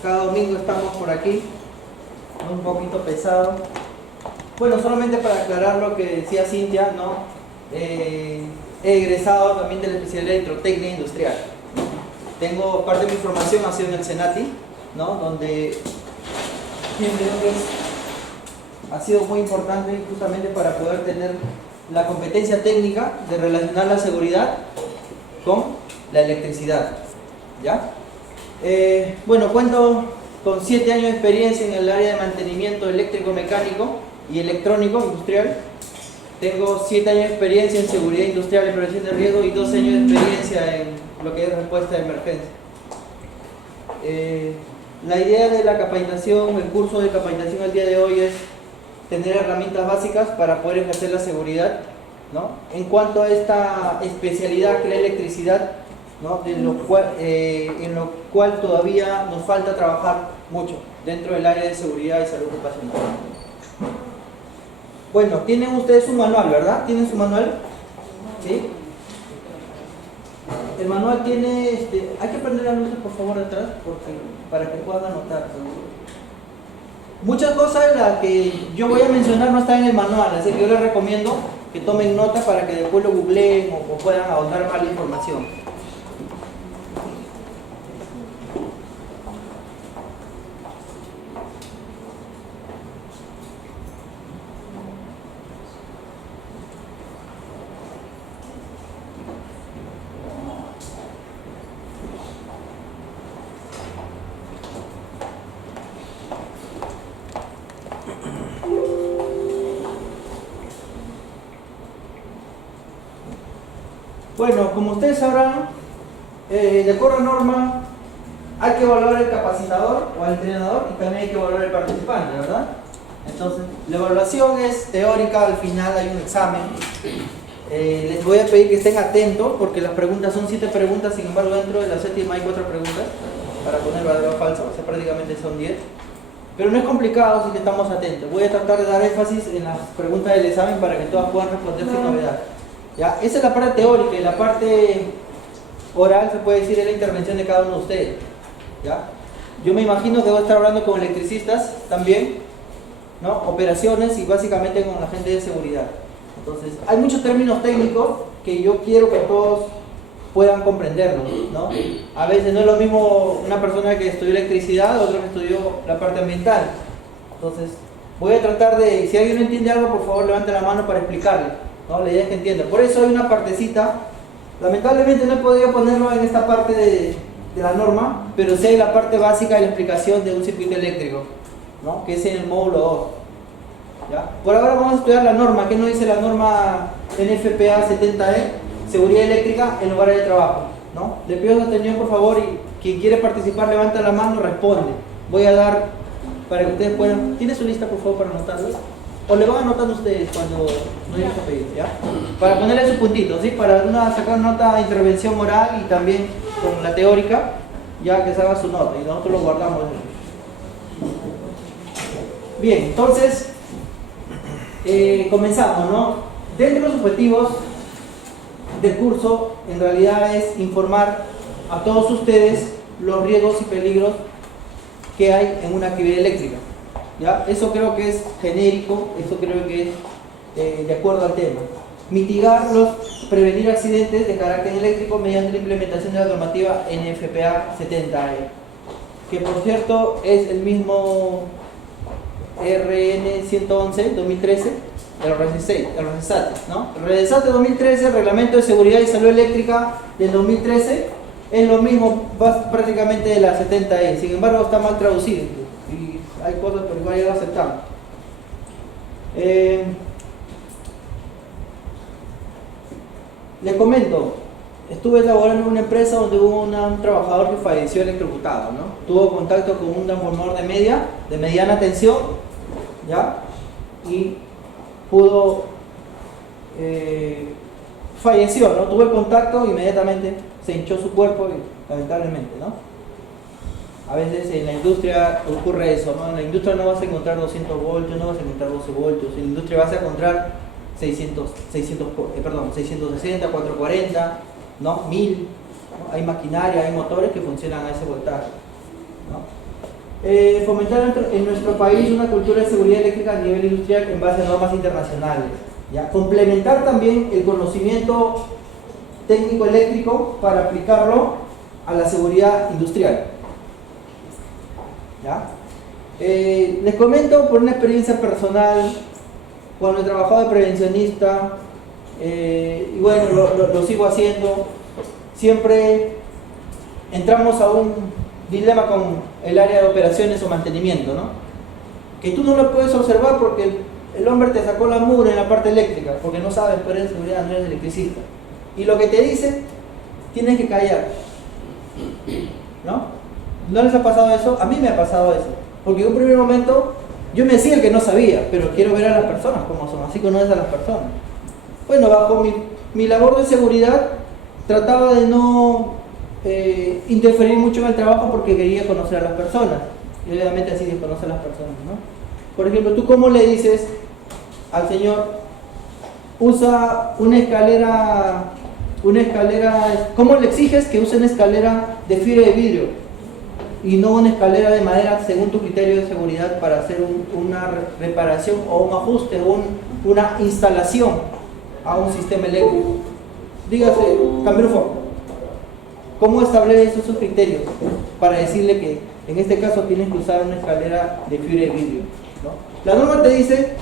Cada domingo estamos por aquí, un poquito pesado. Bueno, solamente para aclarar lo que decía Cintia, ¿no? He egresado también de la especialidad de electrotecnia industrial. Tengo parte de mi formación ha sido en el Senati, ¿no? Donde ha sido muy importante justamente para poder tener la competencia técnica de relacionar la seguridad con la electricidad, ¿ya? Bueno, cuento con 7 años de experiencia en el área de mantenimiento eléctrico, mecánico y electrónico industrial. Tengo 7 años de experiencia en seguridad industrial y prevención de riesgo y 12 años de experiencia en lo que es respuesta de emergencia. La idea de la capacitación, el curso de capacitación al día de hoy es tener herramientas básicas para poder ejercer la seguridad, ¿no? En cuanto a esta especialidad que es la electricidad, ¿no? En lo cual todavía nos falta trabajar mucho dentro del área de seguridad y salud ocupacional. Bueno, tienen ustedes un manual, ¿verdad? ¿Tienen su manual? ¿Sí? El manual tiene, hay que prender las luces por favor detrás para que puedan anotar. Muchas cosas de las que yo voy a mencionar no están en el manual, así que yo les recomiendo que tomen nota para que después lo googleen o puedan ahondar más la información. Bueno, como ustedes sabrán, de acuerdo a norma, hay que evaluar el capacitador o al entrenador y también hay que evaluar el participante, ¿verdad? Entonces, la evaluación es teórica, al final hay un examen. Les voy a pedir que estén atentos porque las preguntas son 7 preguntas, sin embargo dentro de la séptima hay 4 preguntas para poner verdadero o falso, o sea, prácticamente son 10. Pero no es complicado si que estamos atentos. Voy a tratar de dar énfasis en las preguntas del examen para que todas puedan responder sin novedad. ¿Ya? Esa es la parte teórica y la parte oral se puede decir es la intervención de cada uno de ustedes. ¿Ya? Yo me imagino que voy a estar hablando con electricistas también, ¿no? Operaciones y básicamente con la gente de seguridad. Entonces, hay muchos términos técnicos que yo quiero que todos puedan comprenderlos, ¿no? A veces no es lo mismo una persona que estudió electricidad o otro que estudió la parte ambiental. Entonces, voy a tratar de, si alguien no entiende algo, por favor levante la mano para explicarle. ¿No? La idea es que entienda. Por eso hay una partecita, lamentablemente no he podido ponerlo en esta parte de la norma, pero sí hay la parte básica de la explicación de un circuito eléctrico, ¿no? Que es en el módulo 2. ¿Ya? Por ahora vamos a estudiar la norma. ¿Qué nos dice la norma NFPA 70E? Seguridad eléctrica en lugares de trabajo, ¿no? Le pido su atención por favor y quien quiere participar levanta la mano, responde. Voy a dar para que ustedes puedan... ¿Tiene su lista por favor para anotarlo? O le van anotando ustedes cuando no hay que pedir, ¿ya? Para ponerle su puntito, ¿sí? Para sacar nota de intervención oral y también con la teórica, ya que se haga su nota y nosotros lo guardamos. Bien, entonces, comenzamos, ¿no? Dentro de los objetivos del curso, en realidad es informar a todos ustedes los riesgos y peligros que hay en una actividad eléctrica. ¿Ya? Eso creo que es genérico, eso creo que es de acuerdo al tema. Prevenir accidentes de carácter eléctrico mediante la implementación de la normativa NFPA 70E, que por cierto es el mismo RN 111 2013, el RESATE, ¿no? El RESATE 2013, el Reglamento de Seguridad y Salud Eléctrica del 2013, es lo mismo prácticamente de la 70E, sin embargo está mal traducido. Hay cosas, pero igual ya lo aceptamos. Les comento, estuve laborando en una empresa donde hubo un trabajador que falleció electrocutado, ¿no? Tuvo contacto con un transformador de mediana tensión, ¿ya? Y falleció, ¿no? Tuvo el contacto, inmediatamente se hinchó su cuerpo y lamentablemente, ¿no? A veces en la industria ocurre eso, ¿no? En la industria no vas a encontrar 200 voltios, no vas a encontrar 12 voltios. En la industria vas a encontrar 660, 440, ¿no? 1000. ¿no? Hay maquinaria, hay motores que funcionan a ese voltaje, ¿no? Fomentar en nuestro país una cultura de seguridad eléctrica a nivel industrial en base a normas internacionales. ¿Ya? Complementar también el conocimiento técnico eléctrico para aplicarlo a la seguridad industrial. ¿Ya? Les comento por una experiencia personal, cuando he trabajado de prevencionista, y bueno, lo sigo haciendo, siempre entramos a un dilema con el área de operaciones o mantenimiento, ¿no? Que tú no lo puedes observar porque el hombre te sacó la mugre en la parte eléctrica, porque no sabes, pero eres seguridad, no eres electricista. Y lo que te dice, tienes que callar, ¿no? ¿No les ha pasado eso? A mí me ha pasado eso, porque en un primer momento yo me decía el que no sabía, pero quiero ver a las personas como son, así conoces a las personas. Bueno, bajo mi labor de seguridad, trataba de no interferir mucho en el trabajo porque quería conocer a las personas, y obviamente así se conoce a las personas, ¿no? Por ejemplo, ¿tú cómo le dices al señor, usa una escalera, cómo le exiges que use una escalera de fibra de vidrio y no una escalera de madera según tu criterio de seguridad para hacer una reparación o un ajuste o una instalación a un sistema eléctrico? Dígase, cambio de foco. ¿Cómo establece sus criterios para decirle que en este caso tienes que usar una escalera de fibra de vidrio, ¿no? La norma te dice,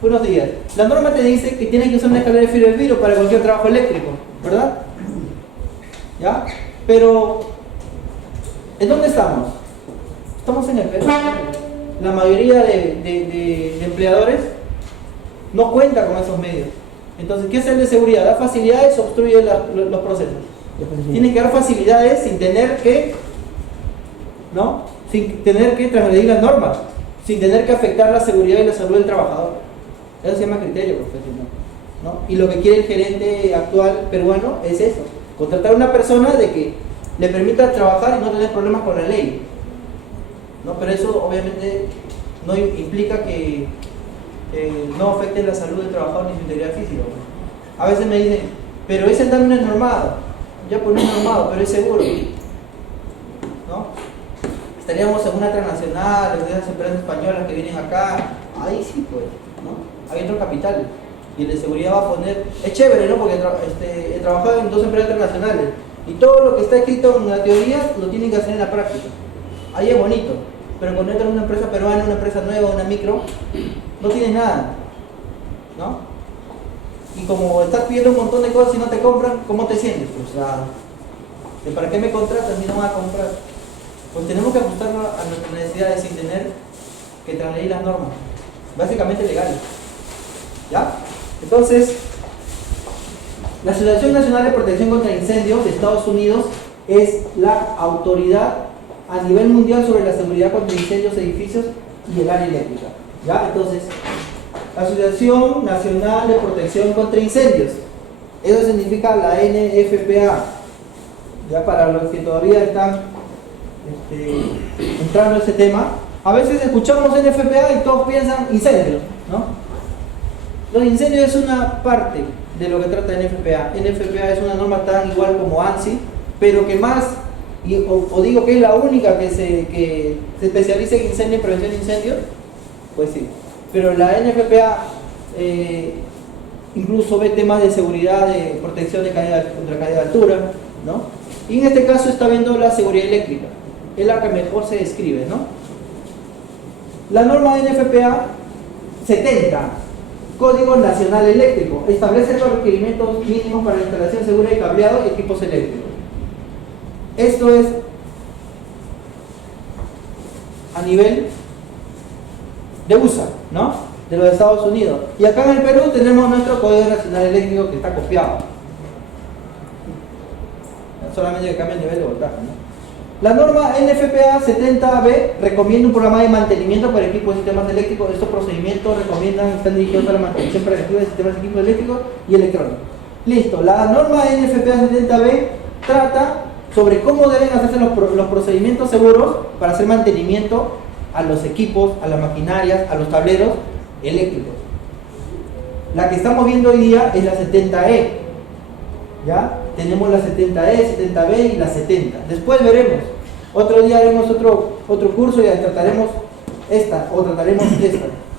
buenos días, la norma te dice que tienes que usar una escalera de fibra de vidrio para cualquier trabajo eléctrico, ¿verdad? ¿Ya? Pero, ¿en dónde estamos? Estamos en el Perú. La mayoría de empleadores no cuenta con esos medios. Entonces, ¿qué es el de seguridad? ¿Da facilidades o obstruye los procesos? Tiene que dar facilidades sin tener que, ¿no? Sin tener que transgredir las normas, sin tener que afectar la seguridad y la salud del trabajador. Eso se llama criterio profesional, ¿no? Y lo que quiere el gerente actual peruano es eso, contratar a una persona de que le permita trabajar y no tener problemas con la ley, ¿no? Pero eso obviamente no implica que no afecte la salud del trabajador ni su integridad física. A veces me dicen, pero ese también es normado. Ya pues no es normado, pero es seguro, ¿no? Estaríamos en una transnacional, en esas empresas españolas que vienen acá, ahí sí pues, ¿no? Hay otros capitales y el de seguridad va a poner, es chévere, ¿no? Porque he trabajado en 2 empresas internacionales y todo lo que está escrito en la teoría lo tienen que hacer en la práctica. Ahí es bonito, pero cuando entras en una empresa peruana, una empresa nueva, una micro, no tienes nada, ¿no? Y como estás pidiendo un montón de cosas y no te compran, ¿cómo te sientes? Pues, o sea, ¿para qué me contratas si no me vas a comprar? Pues tenemos que ajustarnos a nuestras necesidades sin tener que transgredir las normas, básicamente legales. ¿Ya? Entonces, la Asociación Nacional de Protección contra Incendios de Estados Unidos es la autoridad a nivel mundial sobre la seguridad contra incendios, edificios y el área eléctrica. ¿Ya? Entonces, Asociación Nacional de Protección contra Incendios, eso significa la NFPA. Ya para los que todavía están entrando en ese tema, a veces escuchamos NFPA y todos piensan incendios, ¿no? Los incendios es una parte de lo que trata NFPA. NFPA es una norma tan igual como ANSI, pero que más, o digo que es la única que se especializa en incendios y prevención de incendios, pues sí. Pero la NFPA incluso ve temas de seguridad, de protección de contra caída de altura, ¿no? Y en este caso está viendo la seguridad eléctrica, es la que mejor se describe, ¿no? La norma de NFPA 70, Código Nacional Eléctrico, establece los requerimientos mínimos para la instalación segura de cableado y equipos eléctricos. Esto es a nivel de USA, ¿no? De los Estados Unidos. Y acá en el Perú tenemos nuestro Código Nacional Eléctrico que está copiado. Solamente que cambia el nivel de voltaje, ¿no? La norma NFPA 70B recomienda un programa de mantenimiento para equipos y sistemas eléctricos. Estos procedimientos están dirigidos a la mantención preventiva de sistemas de equipos eléctricos y electrónicos. Listo, la norma NFPA 70B trata sobre cómo deben hacerse los procedimientos seguros para hacer mantenimiento a los equipos, a las maquinarias, a los tableros eléctricos. La que estamos viendo hoy día es la 70E. ¿Ya? Tenemos la 70E, 70B y la 70. Después veremos. Otro día haremos otro otro curso y trataremos esta,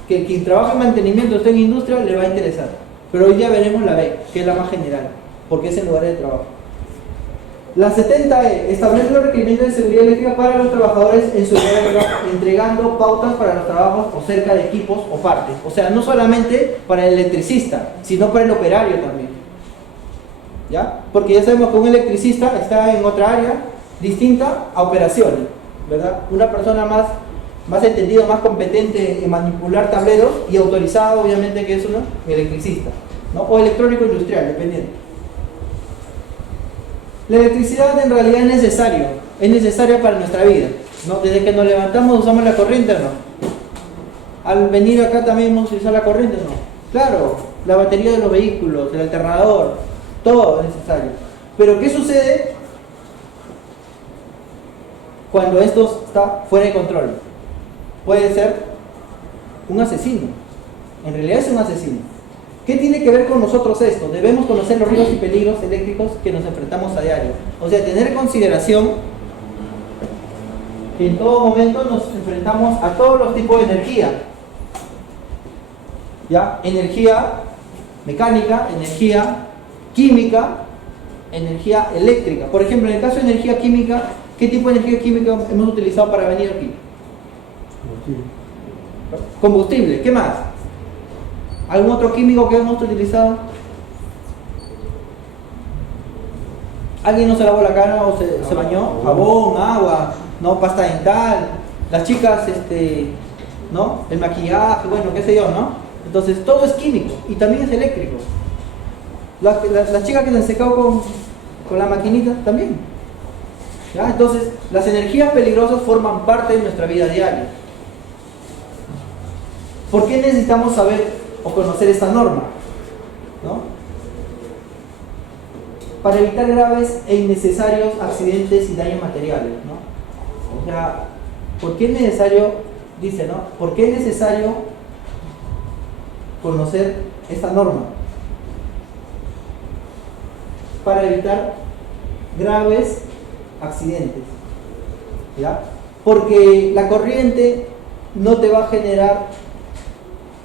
que quien trabaja en mantenimiento esté en industria le va a interesar, pero hoy ya veremos la B, que es la más general, porque es en lugar de trabajo. La 70E, establece los requerimientos de seguridad eléctrica para los trabajadores en su lugar de trabajo, entregando pautas para los trabajos o cerca de equipos o partes. O sea, no solamente para el electricista, sino para el operario también. ¿Ya? Porque ya sabemos que un electricista está en otra área distinta a operaciones, ¿verdad? Una persona más entendida, más competente en manipular tableros y autorizado, obviamente, que es un electricista, ¿no? O electrónico industrial, dependiendo. La electricidad en realidad es necesaria para nuestra vida, ¿no? Desde que nos levantamos usamos la corriente, ¿no? Al venir acá también vamos a utilizar la corriente, ¿no? Claro, la batería de los vehículos, el alternador, todo es necesario. Pero ¿qué sucede cuando esto está fuera de control? Puede ser un asesino, en realidad es un asesino. ¿Qué tiene que ver con nosotros esto? Debemos conocer los riesgos y peligros eléctricos que nos enfrentamos a diario. O sea, tener en consideración que en todo momento nos enfrentamos a todos los tipos de energía. ¿Ya? Energía mecánica, energía química, energía eléctrica. Por ejemplo, en el caso de energía química, ¿qué tipo de energía química hemos utilizado para venir aquí? Combustible. ¿Qué más? ¿Algún otro químico que hemos utilizado? ¿Alguien no se lavó la cara o se bañó? Jabón, agua, ¿no? Pasta dental. Las chicas, ¿no? El maquillaje, bueno, qué sé yo, ¿no? Entonces, todo es químico y también es eléctrico. Las chicas que se han secado con la maquinita también. ¿Ya? Entonces, las energías peligrosas forman parte de nuestra vida diaria. ¿Por qué necesitamos saber o conocer esta norma? ¿No? Para evitar graves e innecesarios accidentes y daños materiales, ¿no? O sea, ¿por qué es necesario, dice, ¿no? ¿Por qué es necesario conocer esta norma? Para evitar graves accidentes, ¿ya? Porque la corriente no te va a generar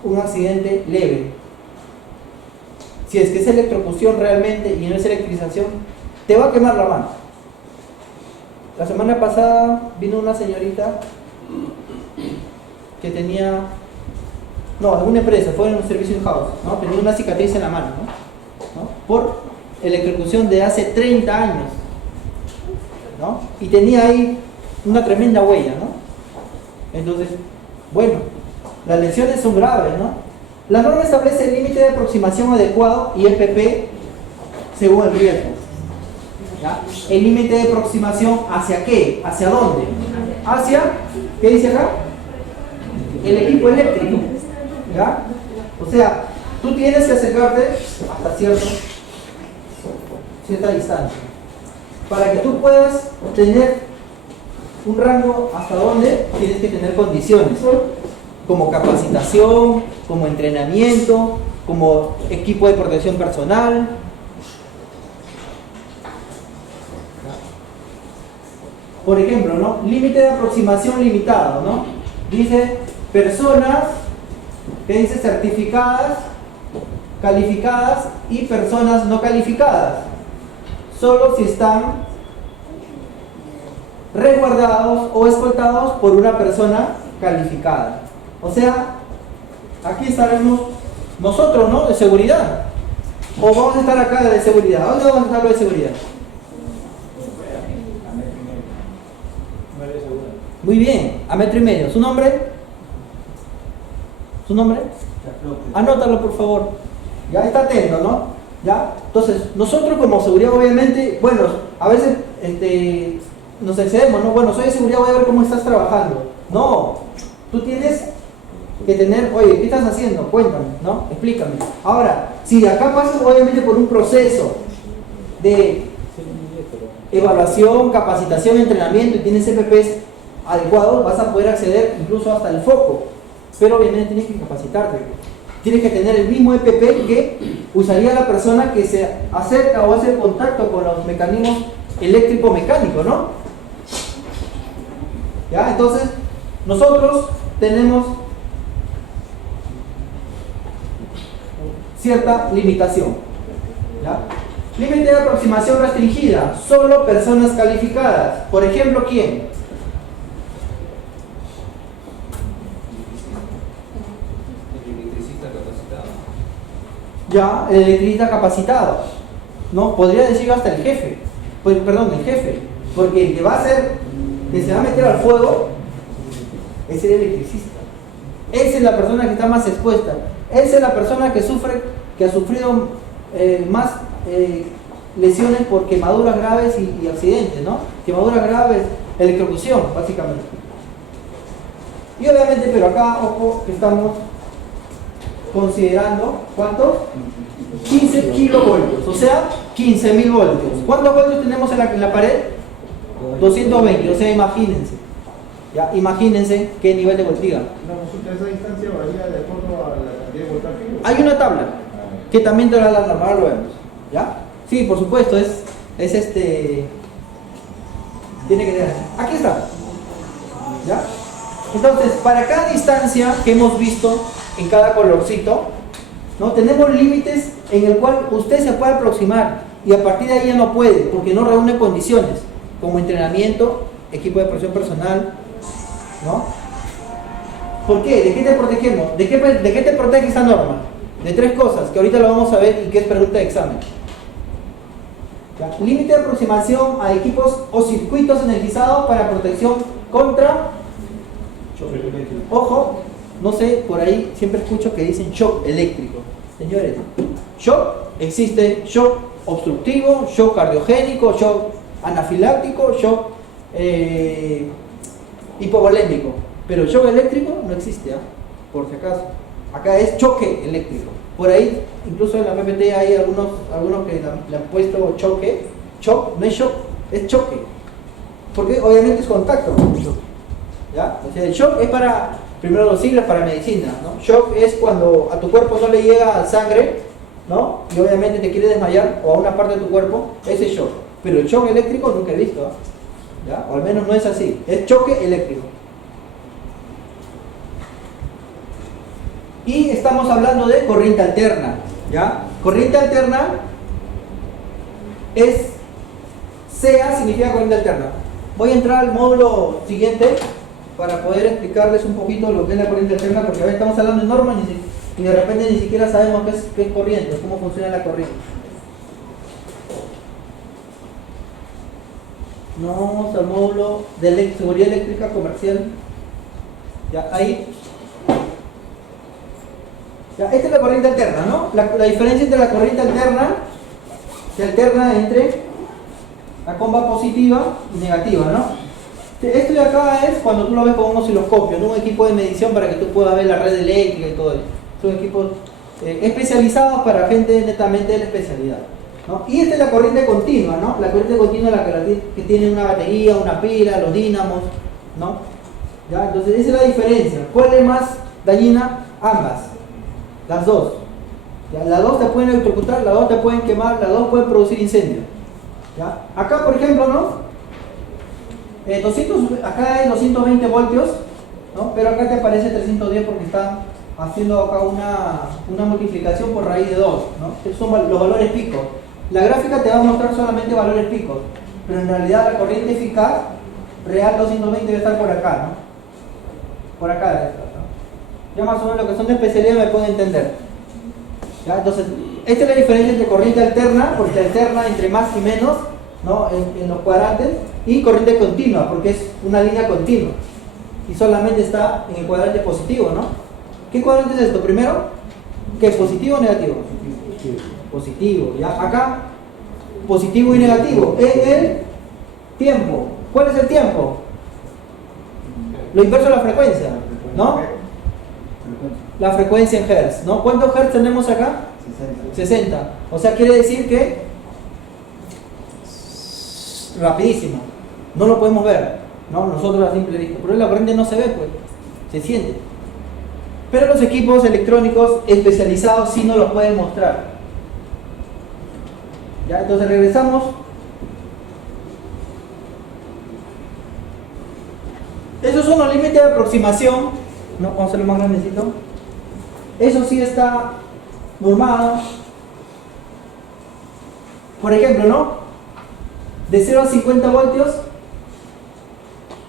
un accidente leve. Si es que es electrocución realmente y no es electrización, te va a quemar la mano. La semana pasada vino una señorita que tenía, no, en una empresa, fue en un servicio in-house, ¿no? Tenía una cicatriz en la mano, ¿no? Por electrocución de hace 30 años, ¿no? Y tenía ahí una tremenda huella, ¿no? Entonces, bueno, las lesiones son graves, ¿no? La norma establece el límite de aproximación adecuado y EPP según el riesgo. ¿Ya? El límite de aproximación, ¿hacia qué? ¿Hacia dónde? Hacia, ¿qué dice acá? El equipo eléctrico. ¿Ya? O sea, tú tienes que acercarte hasta cierta distancia para que tú puedas tener un rango hasta donde tienes que tener condiciones, como capacitación, como entrenamiento, como equipo de protección personal. Por ejemplo, ¿no? Límite de aproximación limitado, ¿no? Dice personas, ¿qué dice? Certificadas, calificadas y personas no calificadas. Solo si están resguardados o escoltados por una persona calificada. O sea, aquí estaremos nosotros, ¿no? De seguridad. O vamos a estar acá de seguridad. ¿Dónde vamos a estar lo de seguridad? Muy bien, a 1,5 metros. ¿Su nombre? ¿Su nombre? Anótalo, por favor. Ya está atento, ¿no? ¿Ya? Entonces, nosotros como seguridad, obviamente, bueno, a veces nos excedemos, ¿no? Bueno, soy de seguridad, voy a ver cómo estás trabajando. No, tú tienes que tener, oye, ¿qué estás haciendo? Cuéntame, ¿no? Explícame. Ahora, si de acá pasas obviamente por un proceso de evaluación, capacitación, entrenamiento y tienes EPPs adecuados, vas a poder acceder incluso hasta el foco. Pero obviamente tienes que capacitarte. Tienes que tener el mismo EPP que usaría la persona que se acerca o hace contacto con los mecanismos eléctrico-mecánicos, ¿no? ¿Ya? Entonces, nosotros tenemos cierta limitación. ¿Ya? Límite de aproximación restringida, solo personas calificadas. Por ejemplo, ¿quién? Electricista capacitado. Ya, el electricista capacitado. ¿No? Podría decir hasta el jefe. Pues, perdón, el jefe. Porque el que va a hacer, que se va a meter al fuego, es el electricista. Esa es la persona que está más expuesta. Esa es la persona que ha sufrido más lesiones por quemaduras graves y accidentes, ¿no? Quemaduras graves, electrocución, básicamente. Y obviamente, pero acá, ojo, que estamos considerando, ¿cuántos? 15 kilovoltios, o sea, 15.000 voltios. ¿Cuántos voltios tenemos en la pared? 220, o sea, imagínense. Ya, imagínense qué nivel de voltiga. La consulta de esa distancia varía de acuerdo a la cantidad de voltaje. Hay una tabla que también te la dan normal, lo vemos. ¿Ya? Sí, por supuesto, es tiene que tener. Aquí está. ¿Ya? Entonces, para cada distancia que hemos visto en cada colorcito, ¿no? Tenemos límites en el cual usted se puede aproximar y a partir de ahí ya no puede, porque no reúne condiciones como entrenamiento, equipo de protección personal, ¿no? ¿Por qué? ¿De qué te protegemos? ¿De qué te protege esta norma? De tres cosas, que ahorita lo vamos a ver y que es pregunta de examen. ¿Ya? Límite de aproximación a equipos o circuitos energizados para protección contra... Ojo, no sé, por ahí siempre escucho que dicen shock eléctrico. Señores, shock existe, shock obstructivo, shock cardiogénico, shock anafiláctico, shock hipovolémico. Pero shock eléctrico no existe, ¿eh? Por si acaso. Acá es choque eléctrico. Por ahí, incluso en la PPT hay algunos que le han puesto choque. Shock, no es shock, es choque. Porque obviamente es contacto. ¿Ya? O sea, el shock es para, primero los siglas para medicina, ¿no? Shock es cuando a tu cuerpo no le llega sangre, ¿no? Y obviamente te quiere desmayar o a una parte de tu cuerpo, ese es shock. Pero el shock eléctrico nunca he visto, ¿eh? ¿Ya? O al menos no es así, es choque eléctrico. Y estamos hablando de corriente alterna, ¿ya? Corriente alterna es CA, significa corriente alterna. Voy a entrar al módulo siguiente para poder explicarles un poquito lo que es la corriente alterna, porque ahora estamos hablando de normas y de repente ni siquiera sabemos qué es corriente, cómo funciona la corriente. No vamos al módulo de seguridad eléctrica comercial. Ya, ahí. Ya, esta es la corriente alterna, ¿no? La diferencia entre la corriente alterna, se alterna entre la comba positiva y negativa, ¿no? Esto de acá es cuando tú lo ves con un osciloscopio, ¿no? Un equipo de medición para que tú puedas ver la red eléctrica y todo eso. Son equipos especializados para gente netamente de la especialidad, ¿no? Y esta es la corriente continua, ¿no? La corriente continua es la que tiene una batería, una pila, los dínamos, ¿no? ¿Ya? Entonces esa es la diferencia. ¿Cuál es más dañina? Ambas, las dos. ¿Ya? Las dos te pueden electrocutar, las dos te pueden quemar, las dos pueden producir incendio. ¿Ya? Acá, por ejemplo, ¿no? Acá hay 220 voltios, ¿no? Pero acá te aparece 310 porque está haciendo acá una multiplicación por raíz de 2, ¿no? Esos son los valores picos. La gráfica te va a mostrar solamente valores picos, pero en realidad la corriente eficaz real 220 debe estar por acá, ¿no? Por acá debe estar, ¿no? Ya más o menos lo que son de especialidad me pueden entender. ¿Ya? Entonces, esta es la diferencia entre corriente alterna, porque alterna entre más y menos, ¿no? en los cuadrantes, y corriente continua, porque es una línea continua y solamente está en el cuadrante positivo, ¿no? ¿Qué cuadrante es esto? Primero, ¿qué es positivo o negativo? Positivo, ¿ya? Acá, positivo y negativo. En el tiempo. ¿Cuál es el tiempo? Lo inverso de la frecuencia, ¿no? La frecuencia en hertz, ¿no? ¿Cuántos hertz tenemos acá? 60. O sea, quiere decir que rapidísimo. No lo podemos ver, ¿no? Nosotros a simple vista. Pero la corriente no se ve, pues. Se siente. Pero los equipos electrónicos especializados sí nos los pueden mostrar. ¿Ya? Entonces regresamos. Esos son los límites de aproximación. No, vamos a hacerlo más grandecito. Eso sí está normado. Por ejemplo, ¿no? De 0 a 50 voltios,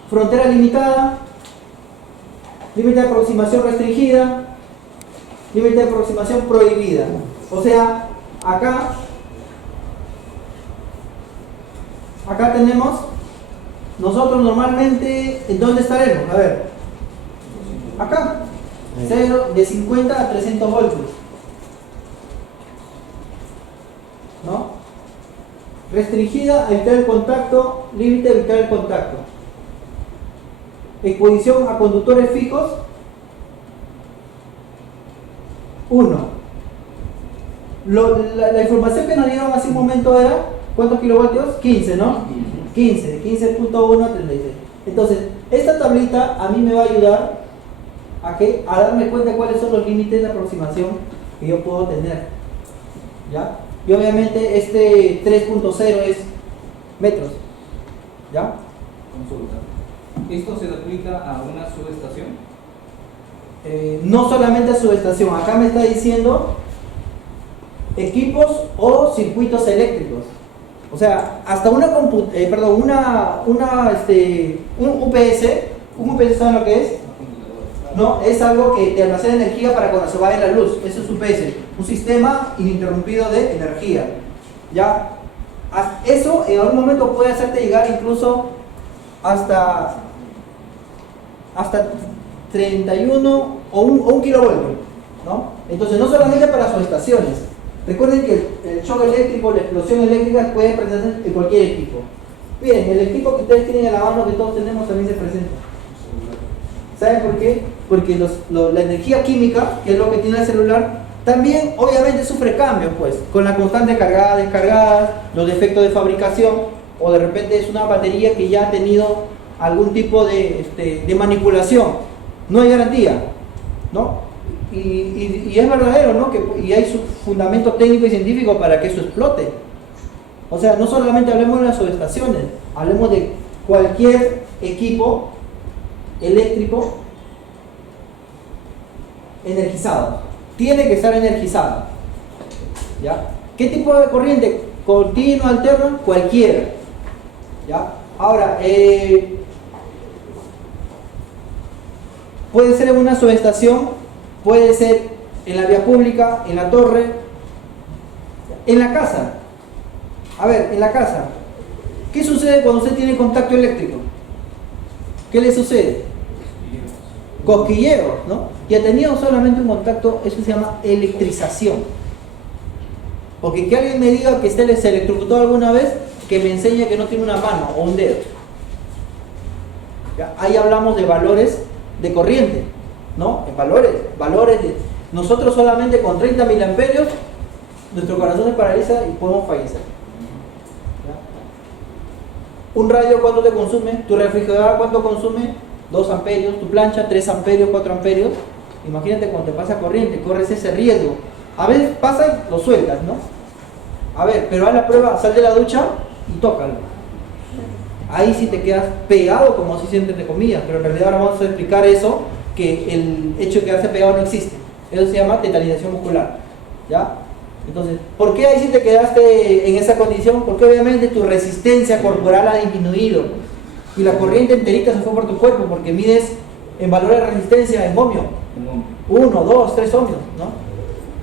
frontera limitada, límite de aproximación restringida, límite de aproximación prohibida. O sea, acá tenemos, nosotros normalmente, ¿en dónde estaremos? A ver, acá, 0, de 50 a 300 voltios, ¿no? Restringida, evitar el contacto, límite de evitar el contacto. Exposición a conductores fijos, 1. La información que nos dieron hace un momento era, ¿cuántos kilovoltios? 15, ¿no? 15, de 15.1 a 36. Entonces, esta tablita a mí me va a ayudar a darme cuenta de cuáles son los límites de aproximación que yo puedo tener. ¿Ya? Y obviamente este 3.0 es metros. ¿Ya? Consulta. ¿Esto se aplica a una subestación? No solamente a subestación, acá me está diciendo equipos o circuitos eléctricos. O sea, hasta un UPS, ¿un UPS saben lo que es? No, es algo que te almacena energía para cuando se vaya la luz. Eso es UPS, un sistema ininterrumpido de energía. ¿Ya? Eso en algún momento puede hacerte llegar incluso hasta 31 o un kilovoltio, ¿no? Entonces, no solamente para subestaciones. Recuerden que el shock eléctrico, la explosión eléctrica puede presentarse en cualquier equipo. Bien, el equipo que ustedes tienen en la mano, que todos tenemos, también se presenta. ¿Saben por qué? Porque la energía química, que es lo que tiene el celular, también obviamente sufre cambios, pues, con la constante cargada, descargada, los defectos de fabricación, o de repente es una batería que ya ha tenido algún tipo de manipulación. No hay garantía, ¿no? Y es verdadero, ¿no? Y hay su fundamento técnico y científico para que eso explote. O sea, no solamente hablemos de las subestaciones, hablemos de cualquier equipo eléctrico energizado. Tiene que estar energizado. ¿Ya? ¿Qué tipo de corriente? Continua, alterna, cualquiera. ¿Ya? Ahora, puede ser en una subestación, puede ser en la vía pública, en la torre, en la casa. A ver, en la casa, ¿qué sucede cuando usted tiene contacto eléctrico? ¿Qué le sucede? Cosquilleos, ¿no? Y ha tenido solamente un contacto, eso se llama electrización. Porque que alguien me diga que se electrocutó alguna vez, que me enseñe que no tiene una mano o un dedo. ¿Ya? Ahí hablamos de valores de corriente, ¿no? En valores de... Nosotros solamente con 30 miliamperios, nuestro corazón se paraliza y podemos fallecer. ¿Ya? Un radio, ¿cuánto te consume? Tu refrigerador, ¿cuánto consume? 2 amperios, tu plancha, 3 amperios, 4 amperios. Imagínate cuando te pasa corriente, corres ese riesgo. A veces pasa y lo sueltas, ¿no? A ver, pero haz la prueba, sal de la ducha y tócalo. Ahí sí te quedas pegado, como si sientes entre comillas, pero en realidad ahora vamos a explicar eso, que el hecho de quedarse pegado no existe. Eso se llama tetanización muscular. ¿Ya? Entonces, ¿por qué ahí sí te quedaste en esa condición? Porque obviamente tu resistencia corporal ha disminuido y la corriente enterita se fue por tu cuerpo, porque mides en valor de resistencia en ohmio. 1, 2, 3 ohmios, ¿no?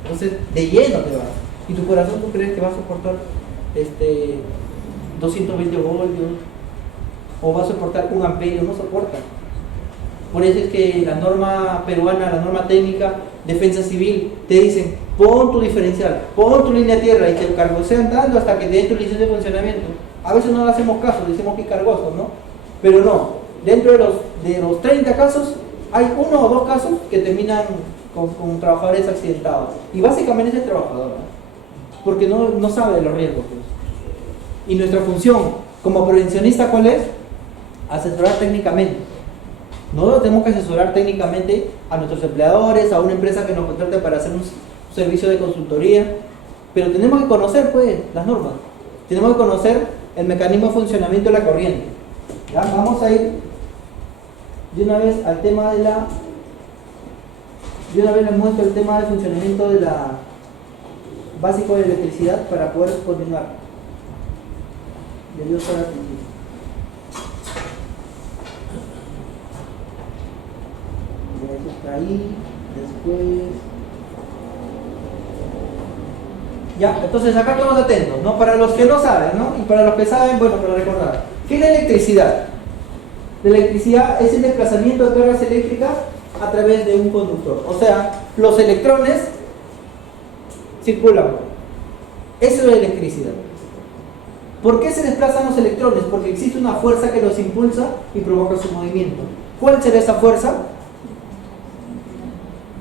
Entonces, de lleno te vas. Y tu corazón, ¿tú crees que va a soportar 220 voltios? ¿O va a soportar 1 amperio? No soporta. Por eso es que la norma peruana, la norma técnica, defensa civil, te dicen, pon tu diferencial, pon tu línea de tierra y te cargosean tanto hasta que te den tu licencia de funcionamiento. A veces no le hacemos caso, decimos que cargoso, ¿no? Pero no, dentro de los 30 casos, hay 1 o 2 casos que terminan con trabajadores accidentados. Y básicamente es el trabajador, ¿no? Porque no sabe de los riesgos. Pues. Y nuestra función como prevencionista, ¿cuál es? Asesorar técnicamente. Nosotros tenemos que asesorar técnicamente a nuestros empleadores, a una empresa que nos contrate para hacer un servicio de consultoría, pero tenemos que conocer, pues, las normas. Tenemos que conocer el mecanismo de funcionamiento de la corriente. ¿Ya? Vamos a ir de una vez al tema de la... De una vez les muestro el tema del funcionamiento de la básico de electricidad para poder continuar. Debió estar atendido. Eso está ahí, después... Ya, entonces acá todos atentos, ¿no? Para los que no saben, ¿no? Y para los que saben, bueno, para recordar. ¿Qué es la electricidad? La electricidad es el desplazamiento de cargas eléctricas a través de un conductor. O sea, los electrones circulan. Eso es la electricidad. ¿Por qué se desplazan los electrones? Porque existe una fuerza que los impulsa y provoca su movimiento. ¿Cuál será esa fuerza?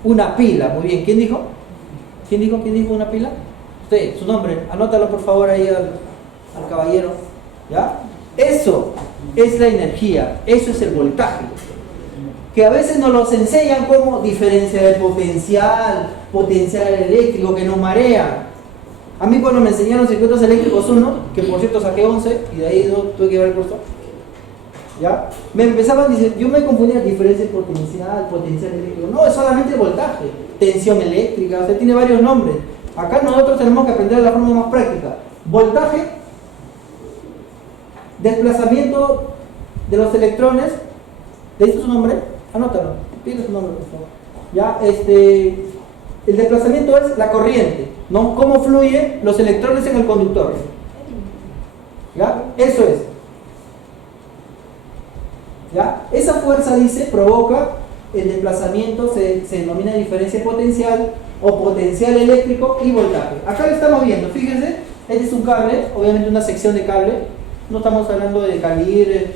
Una pila. Muy bien. ¿Quién dijo? ¿Quién dijo una pila? Usted, su nombre. Anótalo por favor ahí al caballero. ¿Ya? Eso es la energía. Eso es el voltaje. Que a veces nos los enseñan como diferencia de potencial, potencial eléctrico, que nos marea. A mí cuando me enseñaron circuitos eléctricos 1, que por cierto saqué 11 y de ahí no tuve que ver el curso, ¿ya? Me empezaban a decir, yo me confundía diferencia de potencial, potencial eléctrico. No, es solamente el voltaje, tensión eléctrica, o sea, tiene varios nombres. Acá nosotros tenemos que aprender de la forma más práctica. Voltaje, desplazamiento de los electrones. ¿Le dice su nombre? Anótalo, pide su nombre por favor. Ya, el desplazamiento es la corriente, ¿no? Cómo fluyen los electrones en el conductor. ¿Ya? Eso es. ¿Ya? Esa fuerza, dice, provoca el desplazamiento, se denomina diferencia potencial o potencial eléctrico y voltaje. Acá lo estamos viendo, fíjense, este es un cable, obviamente una sección de cable, no estamos hablando de calibre,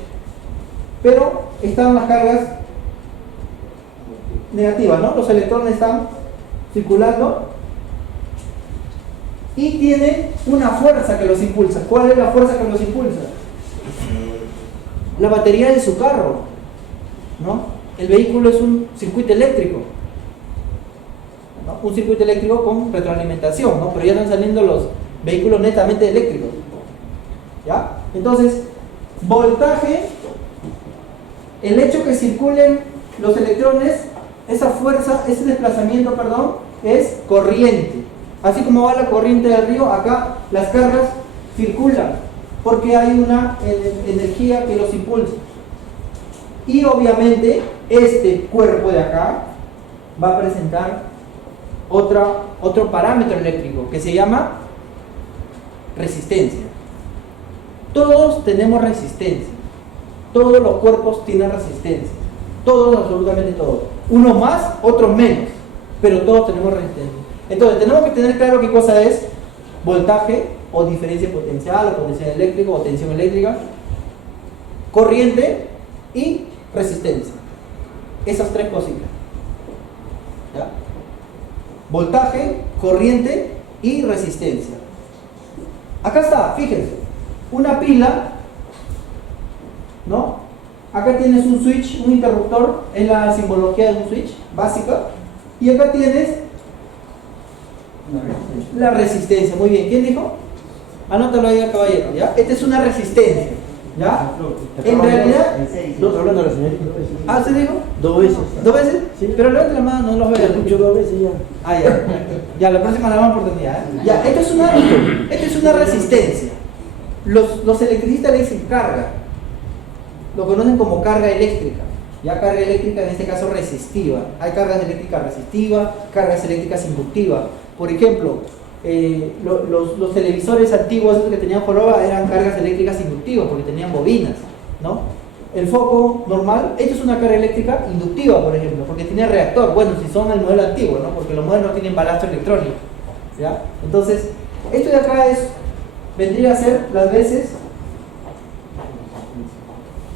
pero están las cargas negativas, ¿no? Los electrones están circulando y tiene una fuerza que los impulsa. ¿Cuál es la fuerza que los impulsa? La batería de su carro, ¿no? El vehículo es un circuito eléctrico, ¿no? Un circuito eléctrico con retroalimentación, ¿no? Pero ya están saliendo los vehículos netamente eléctricos, ¿ya? Entonces, voltaje, el hecho que circulen los electrones, esa fuerza, ese desplazamiento, perdón, es corriente. Así como va la corriente del río, acá las cargas circulan porque hay una energía que los impulsa. Y obviamente este cuerpo de acá va a presentar otro parámetro eléctrico que se llama resistencia. Todos tenemos resistencia. Todos los cuerpos tienen resistencia. Todos, absolutamente todos. Unos más, otros menos. Pero todos tenemos resistencia. Entonces tenemos que tener claro qué cosa es voltaje o diferencia potencial o potencial eléctrico o tensión eléctrica, corriente y resistencia. Esas tres cositas. ¿Ya? Voltaje, corriente y resistencia. Acá está, fíjense, una pila, ¿no? Acá tienes un switch, un interruptor, es la simbología de un switch básica, y acá tienes la resistencia. Muy bien, ¿quién dijo? Anótalo ahí al caballero, ¿ya? Esta es una resistencia, ¿ya? En realidad... Estoy hablando de la señorita. ¿Ah, se dijo? 2 veces. ¿2 veces? Sí. Pero levante la mano, no los veo. Escucho 2 veces ya. Ah, ya. Ya, la próxima la damos oportunidad, ¿eh? Ya, esto es una resistencia. Los electricistas le dicen carga. Lo conocen como carga eléctrica. Ya, carga eléctrica en este caso resistiva. Hay cargas eléctricas resistivas, cargas eléctricas inductivas. Por ejemplo, los televisores antiguos esos que tenían joroba eran cargas eléctricas inductivas porque tenían bobinas, ¿no? El foco normal, esto es una carga eléctrica inductiva, por ejemplo, porque tiene reactor. Bueno, si son el modelo antiguo, ¿no? Porque los modernos tienen balasto electrónico, ¿ya? Entonces, esto de acá vendría a ser las veces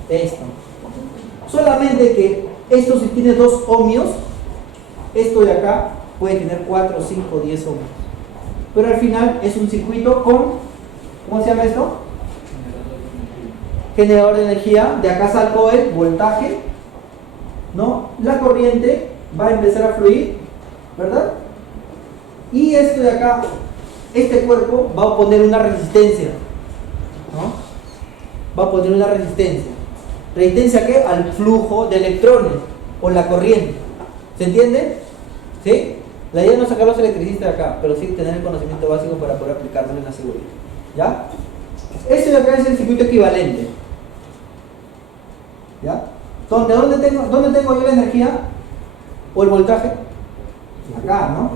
esto. Solamente que esto, si tiene 2 ohmios, esto de acá puede tener 4, 5, 10 ohmios. Pero al final es un circuito con, ¿cómo se llama esto? Generador de energía. De acá salgo el voltaje, ¿no? La corriente va a empezar a fluir, ¿verdad? Y esto de acá, este cuerpo va a poner una resistencia, ¿no? Va a poner una resistencia. ¿Resistencia a qué? Al flujo de electrones o la corriente. ¿Se entiende? ¿Sí? La idea no es sacar los electricistas de acá, pero sí tener el conocimiento básico para poder aplicarlo en la seguridad. ¿Ya? Este de acá es el circuito equivalente. ¿Ya? ¿Dónde tengo yo la energía? ¿O el voltaje? Acá, ¿no?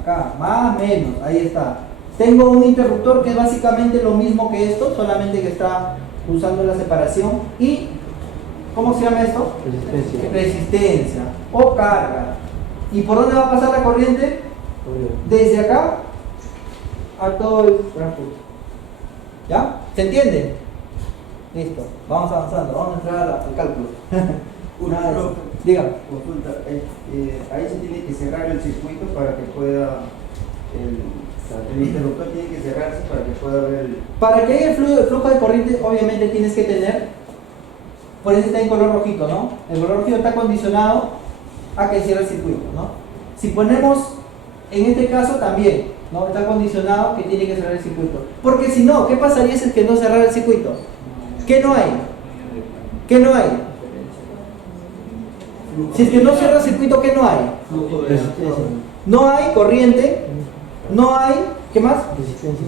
Acá, más o menos, ahí está. Tengo un interruptor que es básicamente lo mismo que esto, solamente que está usando la separación. ¿Y cómo se llama esto? Resistencia. Resistencia o carga. ¿Y por dónde va a pasar la corriente? Desde acá a todo el transcurso. ¿Ya? ¿Se entiende? Listo, vamos avanzando, vamos a entrar al cálculo. Nada de eso. Dígame. Consulta, ahí se tiene que cerrar el circuito para que pueda, el interruptor tiene que cerrarse para que pueda ver el... Para que haya flujo de corriente, obviamente tienes que tener, por eso está en color rojito, ¿no? El color rojito está condicionado a que cierre el circuito, ¿no? Si ponemos, en este caso también, ¿no? Está condicionado que tiene que cerrar el circuito. Porque si no, ¿qué pasaría si es que no cerrara el circuito? ¿Qué no hay? ¿Qué no hay? Si es que no cierra el circuito, ¿qué no hay? Resistencia. No hay corriente, no hay, ¿qué más? Resistencia.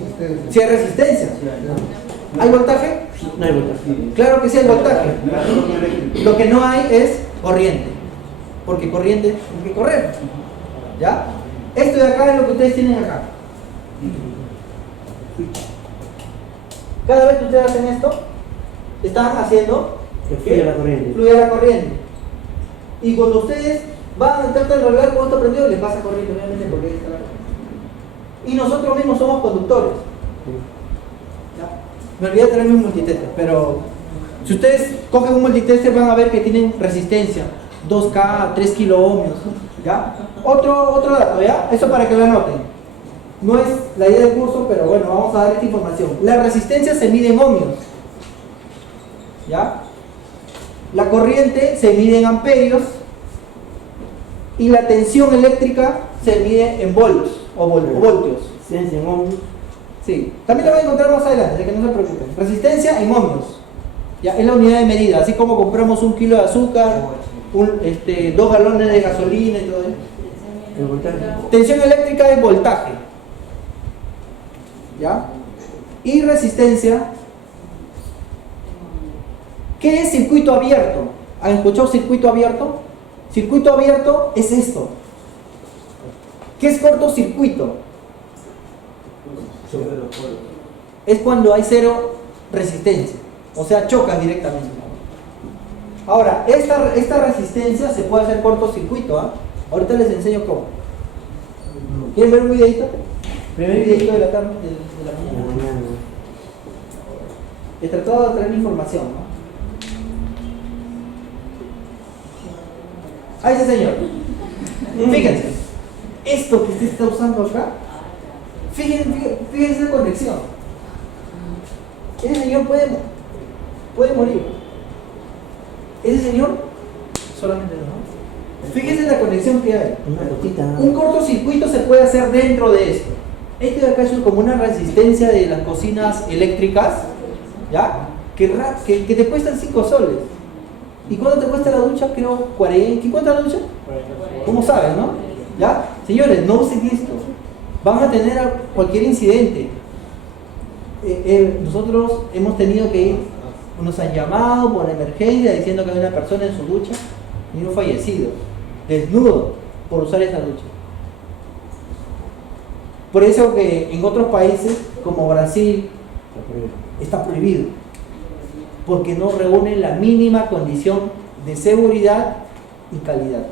Si hay resistencia. ¿Hay voltaje? No hay voltaje. Claro que sí hay voltaje. Lo que no hay es corriente. Porque corriente tiene que correr. ¿Ya? Esto de acá es lo que ustedes tienen acá. Cada vez que ustedes hacen esto, están haciendo Que fluya la corriente. fluye la corriente. Y cuando ustedes van a tratar de enrollar con esto prendido, les pasa corriente, obviamente, porque ahí está la corriente. Y nosotros mismos somos conductores. ¿Ya? Me olvidé de traerme un multitester, pero si ustedes cogen un multitester van a ver que tienen resistencia 2K, 3 kilo ohmios. ¿Ya? Otro dato, ¿ya? Eso para que lo anoten. No es la idea del curso, pero bueno, vamos a dar esta información. La resistencia se mide en ohmios. ¿Ya? La corriente se mide en amperios y la tensión eléctrica se mide en volts o voltios. Resistencia en ohmios. Sí, también lo voy a encontrar más adelante, así que no se preocupen. Resistencia en ohmios. Ya, es la unidad de medida, así como compramos 1 kilo de azúcar, 2 galones de gasolina y todo eso. El voltaje. Tensión eléctrica es voltaje. ¿Ya? Y resistencia. ¿Qué es circuito abierto? ¿Han escuchado circuito abierto? Circuito abierto es esto. ¿Qué es cortocircuito? Es cuando hay cero resistencia. O sea, chocas directamente. Ahora, esta resistencia se puede hacer cortocircuito, ¿ah? Ahorita les enseño cómo. ¿Quieren ver un videito? Primer videito de la tarde, de la En la mañana. mañana. He tratado de traer información, ¿no? Ahí está, señor. Fíjense, esto que usted está usando acá, fíjense la conexión. Ese señor puede morir. Ese señor solamente no. Fíjense la conexión que hay. Una gotita. Un cortocircuito se puede hacer dentro de esto. Este de acá es como una resistencia de las cocinas eléctricas, ¿ya? Que te cuestan 5 soles. ¿Y cuánto te cuesta la ducha? Creo 40. ¿Y cuánto la ducha? ¿Cómo sabes, no? ¿Ya? Señores, no usen esto. Van a tener cualquier incidente. Nosotros hemos tenido que ir, nos han llamado por emergencia diciendo que hay una persona en su ducha y un fallecido, desnudo, por usar esa ducha. Por eso que en otros países, como Brasil, está prohibido, porque no reúne la mínima condición de seguridad y calidad.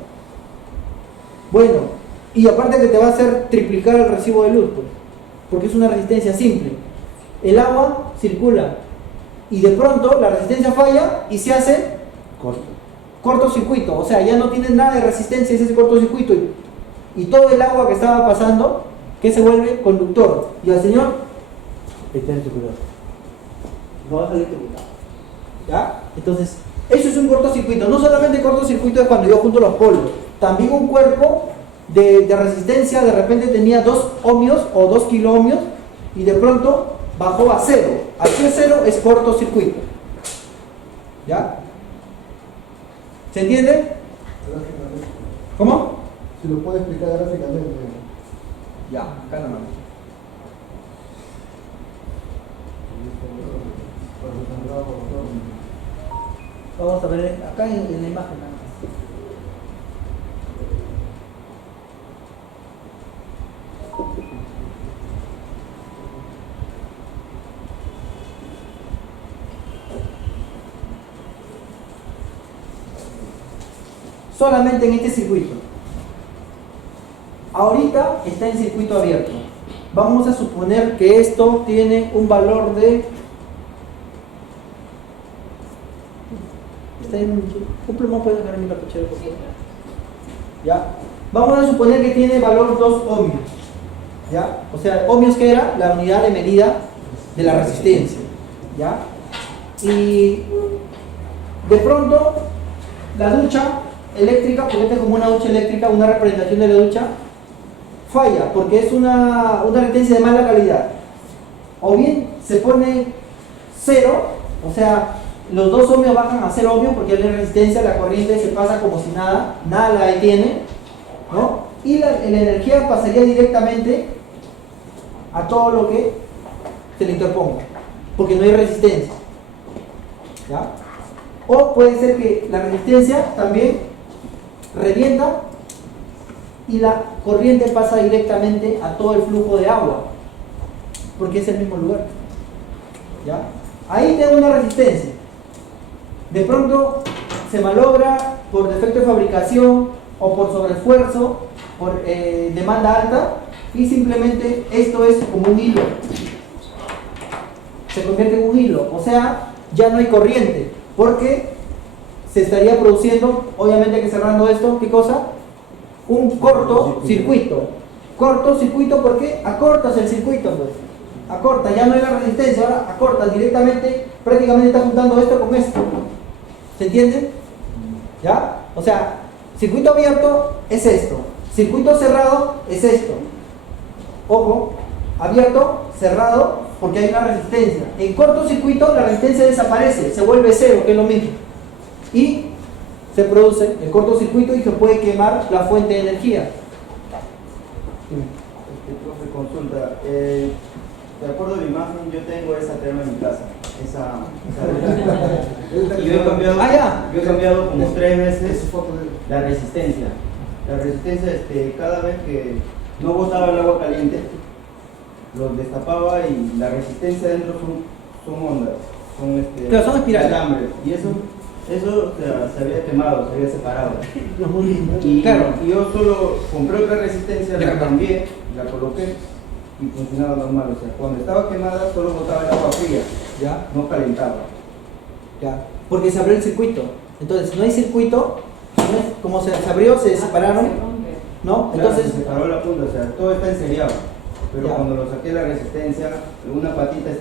Bueno, y aparte que te va a hacer triplicar el recibo de luz, pues, porque es una resistencia simple. El agua circula y de pronto la resistencia falla y se hace cortocircuito, o sea, ya no tiene nada de resistencia, es ese cortocircuito y todo el agua que estaba pasando, que se vuelve conductor, y al señor Está en tu cuidado. no va a salir tributado. ¿Ya? Entonces, eso es un cortocircuito. No solamente cortocircuito es cuando yo junto los polos, también un cuerpo de resistencia de repente tenía 2 ohmios o 2 kilo ohmios y de pronto bajó a 0. Aquí a 0 es cortocircuito. ¿Ya? ¿Se entiende? ¿Cómo? Si lo puede explicar gráficamente. Ya, acá nomás. Vamos a ver acá en la imagen. Solamente en este circuito. Ahorita está en circuito abierto. Vamos a suponer que esto tiene un valor de... Está en un plumón, puede dejar en mi cartuchero, por favor. ¿Ya? Vamos a suponer que tiene valor 2 ohmios. ¿Ya? O sea, ohmios que era la unidad de medida de la resistencia. ¿Ya? Y de pronto la ducha eléctrica, porque esta es como una ducha eléctrica, una representación de la ducha, falla porque es una resistencia de mala calidad. O bien se pone 0, o sea, los 2 ohmios bajan a 0 ohmios porque la resistencia, la corriente se pasa como si nada la detiene, ¿no? Y la energía pasaría directamente a todo lo que se le interponga, porque no hay resistencia. ¿Ya? O puede ser que la resistencia también revienta y la corriente pasa directamente a todo el flujo de agua, porque es el mismo lugar. ¿Ya? Ahí tengo una resistencia. De pronto se malogra por defecto de fabricación o por sobreesfuerzo, por demanda alta, y simplemente esto es como un hilo. Se convierte en un hilo, o sea, ya no hay corriente, porque se estaría produciendo, obviamente que cerrando esto, ¿qué cosa? Un cortocircuito. Cortocircuito porque acortas el circuito, pues. Acorta, ya no hay la resistencia, ahora acortas directamente, prácticamente está juntando esto con esto. ¿Se entiende? ¿Ya? O sea, circuito abierto es esto, circuito cerrado es esto. Ojo, abierto, cerrado, porque hay una resistencia. En cortocircuito la resistencia desaparece, se vuelve cero, que es lo mismo. Y se produce el cortocircuito y se puede quemar la fuente de energía. Profe, consulta. De acuerdo a la imagen, yo tengo esa terma en mi casa. Y yo he cambiado como 3 veces la resistencia. La resistencia, cada vez que no botaba el agua caliente, los destapaba y la resistencia dentro son ondas. Pero son espirales. Alambres. Y eso o sea, se había quemado, se había separado. Y, Claro. y yo solo compré otra resistencia, la cambié, la coloqué y funcionaba normal. O sea, cuando estaba quemada solo botaba el agua fría, ¿Ya? no calentaba. ¿Ya? Porque se abrió el circuito. Entonces, no hay circuito, como se abrió, se separaron, ¿no? Claro, Entonces, se separó la punta, o sea, todo está enseriado. Pero Ya. cuando lo saqué la resistencia, una patita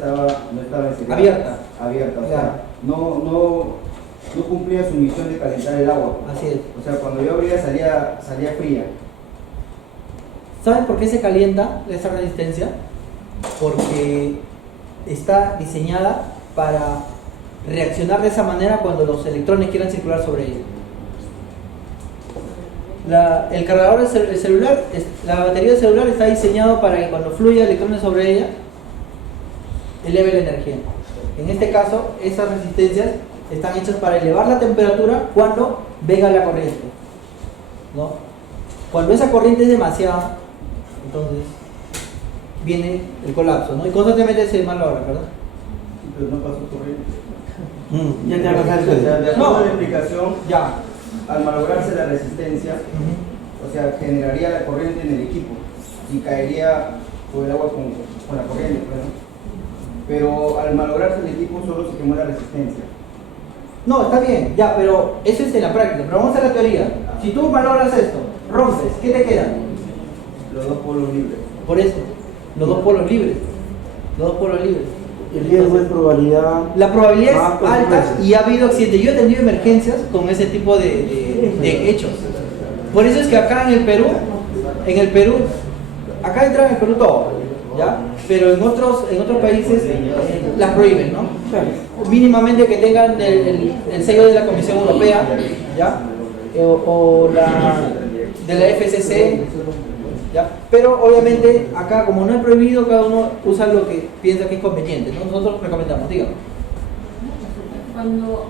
no estaba enseriada. Abierta, o Ya. sea, no cumplía su misión de calentar el agua. así es. O sea, cuando yo abría salía fría. ¿Saben por qué se calienta esa resistencia? Porque está diseñada para reaccionar de esa manera cuando los electrones quieran circular sobre ella. El cargador del celular, la batería del celular está diseñado para que cuando fluya electrones sobre ella, eleve la energía. En este caso, esas resistencias están hechas para elevar la temperatura cuando venga la corriente, ¿no? Cuando esa corriente es demasiada, entonces viene el colapso, ¿no? Y constantemente se malogra, ¿verdad? Sí, pero no pasó corriente. Ya te va a pasar O sea, eso. de acuerdo a la explicación, Ya. al malograrse la resistencia, o sea, generaría la corriente en el equipo y caería por el agua con la corriente, pues, ¿no? Pero al malograrse el equipo solo se quemó la resistencia. No, está bien, ya, pero eso es en la práctica. Pero vamos a la teoría. Si tú malogras esto, rompes, ¿qué te queda? Los 2 polos libres. Por eso, los 2 polos libres. Los 2 polos libres. El riesgo es probabilidad. La probabilidad más es alta consecuencias. y ha habido accidentes. Yo he tenido emergencias con ese tipo de hechos. Por eso es que acá en el Perú, acá entra en el Perú todo, ¿ya? Pero en otros países las prohíben, ¿no? Claro. mínimamente que tengan el sello de la Comisión Europea, ¿ya? O de la FCC, ¿ya? Pero obviamente acá, como no es prohibido, cada uno usa lo que piensa que es conveniente, ¿no? Nosotros recomendamos, dígame. Cuando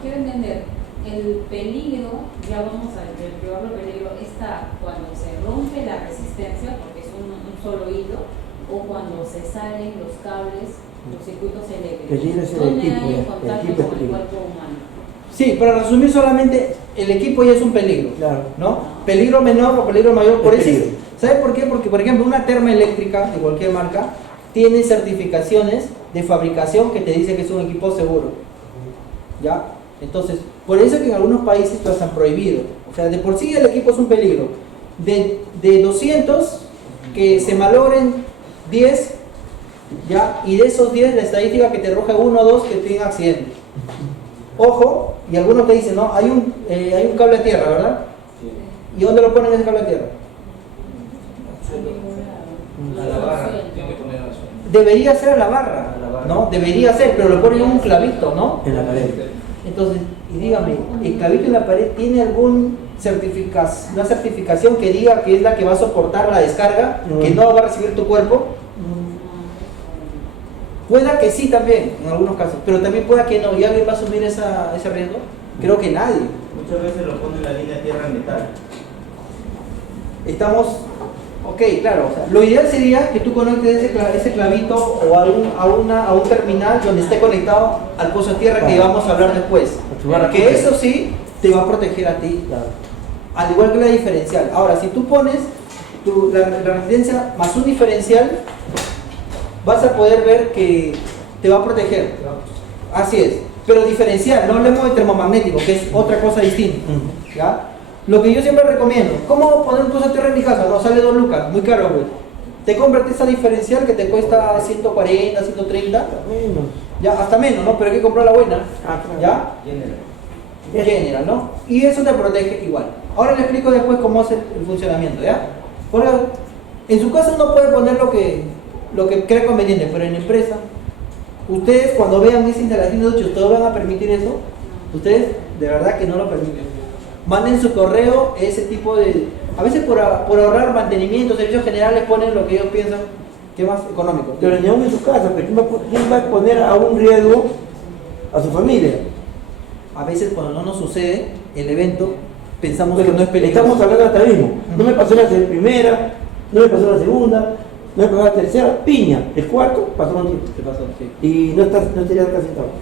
quiero entender el peligro, ya vamos a ver, el probable peligro está cuando se rompe la resistencia, porque es un solo hilo, o cuando se salen los cables, los circuitos eléctricos. Peligro es el ¿Dónde equipo, hay el contacto equipo es con el peligro. cuerpo humano? Sí, para resumir solamente, el equipo ya es un peligro, Claro. ¿no? Peligro menor o peligro mayor, por Es eso. peligro. ¿Sabe por qué? Porque, por ejemplo, una termoeléctrica de cualquier marca tiene certificaciones de fabricación que te dicen que es un equipo seguro, ¿ya? Entonces, por eso es que en algunos países lo han prohibido. O sea, de por sí el equipo es un peligro. De 200, que se malogren 10, ¿ya? Y de esos 10, la estadística que te arroja 1 o 2 que tienen accidente. Ojo, y algunos te dicen, no, hay un cable a tierra, ¿verdad? ¿Y dónde lo ponen ese cable a tierra? A la barra, tiene que poner a la zona. Debería ser a la barra, A la barra. ¿no? Debería ser, pero lo ponen en un clavito, ¿no? En la pared. Entonces, y dígame, ¿el clavito en la pared tiene una certificación que diga que es la que va a soportar la descarga, que no va a recibir tu cuerpo? Pueda que sí también, en algunos casos, pero también pueda que no. ¿Y alguien va a asumir ese riesgo? Creo que nadie. Muchas veces lo ponen en la línea tierra metal. Estamos, ok, claro, o sea, lo ideal sería que tú conectes ese clavito o a un terminal donde esté conectado al pozo de tierra que vamos a hablar después. Que eso sí te va a proteger a ti, Claro. al igual que la diferencial. Ahora, si tú pones la resistencia más un diferencial, vas a poder ver que te va a proteger. Así es. Pero diferencial, no hablemos de termomagnético, que es otra cosa distinta. ¿Ya? Lo que yo siempre recomiendo, ¿cómo poner un pozo de tierra en mi casa? No, sale 2 lucas, muy caro, güey. Te compras esa diferencial que te cuesta 140, 130, Menos. ya, hasta menos, ¿no? Pero hay que comprar la buena, Ah, claro. ¿ya? General. General, ¿no? Y eso te protege igual. Ahora le explico después cómo es el funcionamiento, ¿ya? Porque en su casa uno puede poner lo que cree conveniente, pero en la empresa, ustedes cuando vean esa instalación de ducha, ¿ustedes van a permitir eso? Ustedes de verdad que no lo permiten. Manden su correo ese tipo de... A veces por ahorrar mantenimiento, servicios generales ponen lo que ellos piensan que es más económico. Pero ni aún en su casa, pero ¿quién va a poner a un riesgo a su familia? A veces cuando no nos sucede el evento, pensamos que no es peligroso. Estamos hablando de atavismo. No me pasó la primera, no me pasó la segunda, no me pasó la tercera, piña. El cuarto pasó un tiempo. ¿Qué pasó? Sí. Y no estaría acá sentado.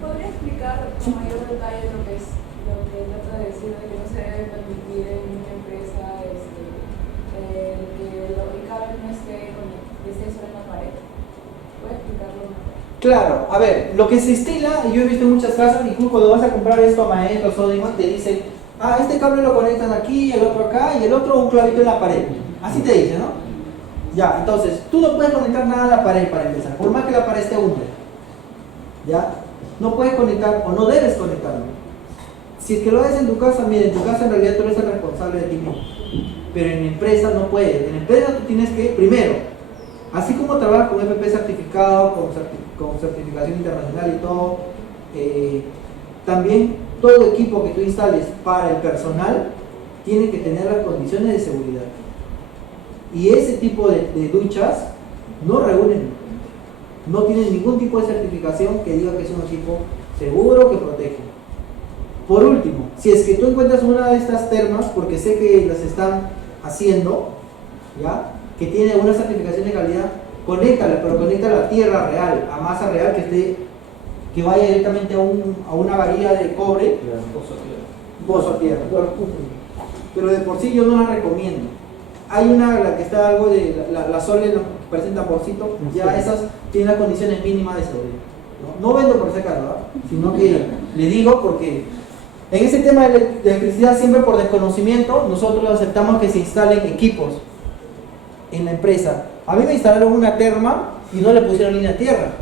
¿Podría explicar con mayor detalle lo que trata de decir de que no se debe permitir en una empresa que el cable no esté sobre la pared? ¿Puede explicarlo mejor? Claro, a ver, lo que se estila, y yo he visto en muchas casas, incluso cuando vas a comprar esto a Maestro, Sodimac, te dicen, este cable lo conectas aquí, el otro acá, y el otro un clavito en la pared. Así te dice, ¿no? Ya, entonces, tú no puedes conectar nada a la pared para empezar, por más que la pared esté húmeda. ¿Ya? No puedes conectar, o no debes conectarlo. Si es que lo haces en tu casa, mira, en tu casa en realidad tú eres el responsable de ti mismo. Pero en la empresa no puedes. En la empresa tú tienes que, primero, así como trabajas con FP certificado, con certificación internacional y todo, también todo equipo que tú instales para el personal tiene que tener las condiciones de seguridad. Y ese tipo de duchas no reúnen, no tienen ningún tipo de certificación que diga que es un equipo seguro, que protege. Por último, si es que tú encuentras una de estas termas, porque sé que las están haciendo, ¿ya? Que tiene una certificación de calidad, conéctala, pero conéctala a tierra real, a masa real que vaya directamente a una varilla de cobre, pozo a tierra. Pero de por sí yo no la recomiendo. Hay una, la que está algo de la Sole, que parece un tamborcito, ya esas tienen las condiciones mínimas de seguridad. No vendo por ese caso, sino que le digo porque en ese tema de electricidad, siempre por desconocimiento, nosotros aceptamos que se instalen equipos en la empresa. A mí me instalaron una terma y no le pusieron línea a tierra,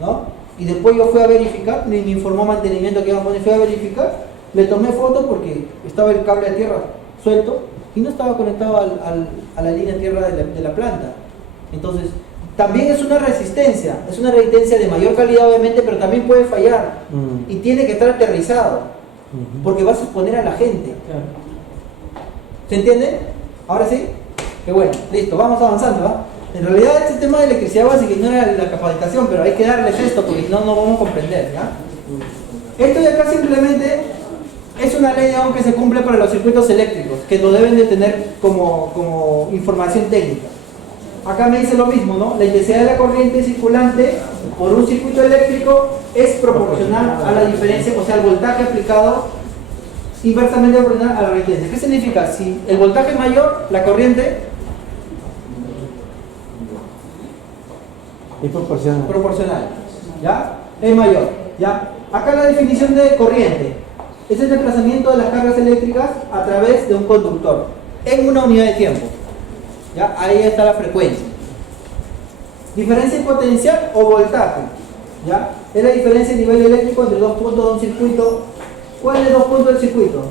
¿no? Y después yo fui a verificar, me informó mantenimiento que iba a poner, fui a verificar, le tomé foto porque estaba el cable a tierra suelto y no estaba conectado a la línea a tierra de la planta. Entonces, también es una resistencia de mayor calidad obviamente, pero también puede fallar y tiene que estar aterrizado, porque vas a exponer a la gente. ¿Se entiende? ¿Ahora sí? Qué bueno, listo, vamos avanzando, ¿va? En realidad este tema de electricidad básica no era la capacitación, pero hay que darles esto porque si no, no vamos a comprender, ¿ya? Esto de acá simplemente es una ley aún que se cumple para los circuitos eléctricos, que lo deben de tener como información técnica. Acá me dice lo mismo, ¿no? La intensidad de la corriente circulante por un circuito eléctrico es proporcional a la diferencia, o sea, al voltaje aplicado inversamente proporcional a la resistencia. ¿Qué significa? Si el voltaje es mayor, la corriente Es proporcional. proporcional, ¿ya? Es mayor, ¿ya? Acá la definición de corriente es el desplazamiento de las cargas eléctricas a través de un conductor en una unidad de tiempo, ¿ya? Ahí está la frecuencia. Diferencia en potencial o voltaje, ¿ya? Es la diferencia de nivel eléctrico entre dos puntos de un circuito. ¿Cuáles dos puntos del circuito?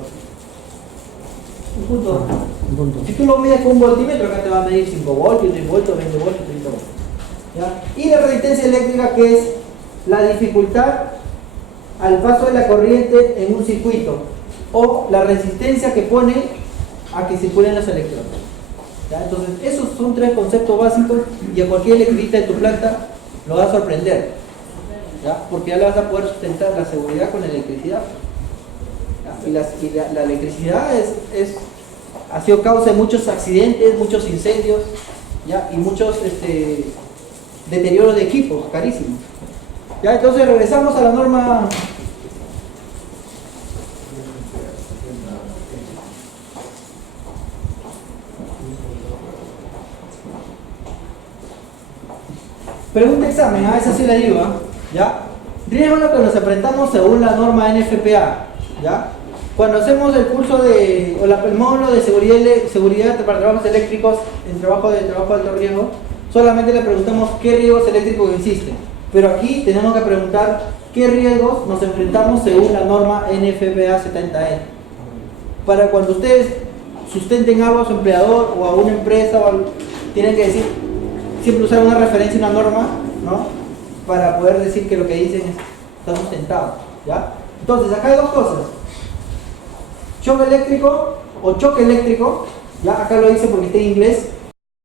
Un punto. Un punto. Si tú lo mides con un voltímetro, acá te va a medir 5 voltios, 10 voltios, 20 voltios, 30 voltios. ¿Ya? Y la resistencia eléctrica, que es la dificultad al paso de la corriente en un circuito, o la resistencia que pone a que circulen los electrones. ¿Ya? Entonces, esos son tres conceptos básicos y a cualquier electricista de tu planta lo va a sorprender, ¿ya? Porque ya le vas a poder sustentar la seguridad con la electricidad. ¿Ya? Y la electricidad ha sido causa de muchos accidentes, muchos incendios, ¿ya? Y muchos deterioros de equipos carísimos. ¿Ya? Entonces regresamos a la norma. Pregunta examen, a esa sí la digo, ¿ya? Riesgo a lo que nos enfrentamos según la norma NFPA, ¿ya? Cuando hacemos el curso el módulo de seguridad para trabajos eléctricos en trabajo de alto riesgo, solamente le preguntamos qué riesgos eléctricos existen. Pero aquí tenemos que preguntar qué riesgos nos enfrentamos según la norma NFPA 70E. Para cuando ustedes sustenten algo a su empleador o a una empresa, tienen que decir, siempre usar una referencia, una norma, ¿no? Para poder decir que lo que dicen está sustentado, ¿ya? Entonces, acá hay dos cosas. Choque eléctrico o choque eléctrico, ya acá lo dice porque está en inglés,